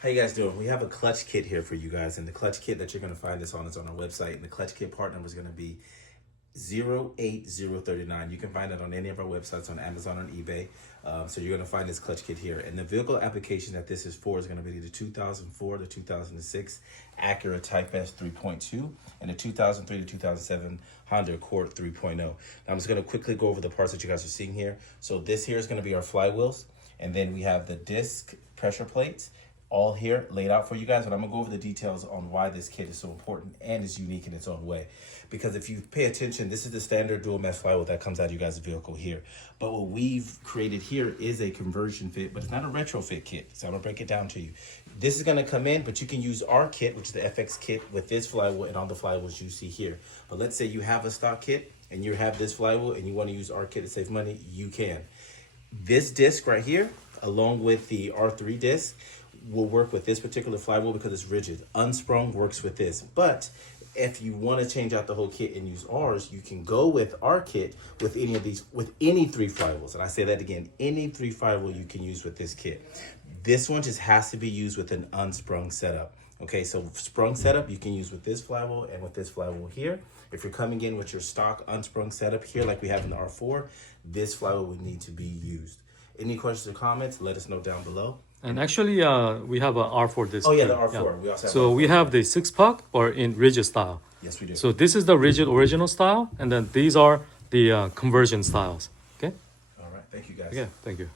How you guys doing? We have a clutch kit here for you guys, and the clutch kit that you're going to find this on is on our website, and the clutch kit part number is going to be 08039. You can find it on any of our websites, on Amazon, on eBay. So you're going to find this clutch kit here, and the vehicle application that this is for is going to be the 2004 to 2006 Acura Type S 3.2 and the 2003 to 2007 Honda Accord 3.0. Now I'm just going to quickly go over the parts that you guys are seeing here. So this here is going to be our flywheels, and then we have the disc pressure plates all here laid out for you guys, but I'm gonna go over the details on why this kit is so important and is unique in its own way. Because if you pay attention, this is the standard dual mesh flywheel that comes out of you guys' vehicle here. But what we've created here is a conversion fit, but it's not a retrofit kit. So I'm gonna break it down to you. This is gonna come in, but you can use our kit, which is the FX kit, with this flywheel and all the flywheels you see here. But let's say you have a stock kit and you have this flywheel and you wanna use our kit to save money, you can. This disc right here, along with the R3 disc, will work with this particular flywheel because it's rigid. Unsprung works with this. But if you want to change out the whole kit and use ours, you can go with our kit with any of these, with any 3 flywheels. And I say that again, any 3 flywheel you can use with this kit. This one just has to be used with an unsprung setup. Okay, so sprung setup you can use with this flywheel and with this flywheel here. If you're coming in with your stock unsprung setup here like we have in the R4, this flywheel would need to be used. Any questions or comments, let us know down below. And actually, we have a R4 disc. Oh yeah, the R4. Yeah. We also have So R4. we have the 6-puck or in rigid style. Yes, we do. So this is the rigid original style, and then these are the conversion styles. Okay. All right. Thank you, guys. Okay. Thank you.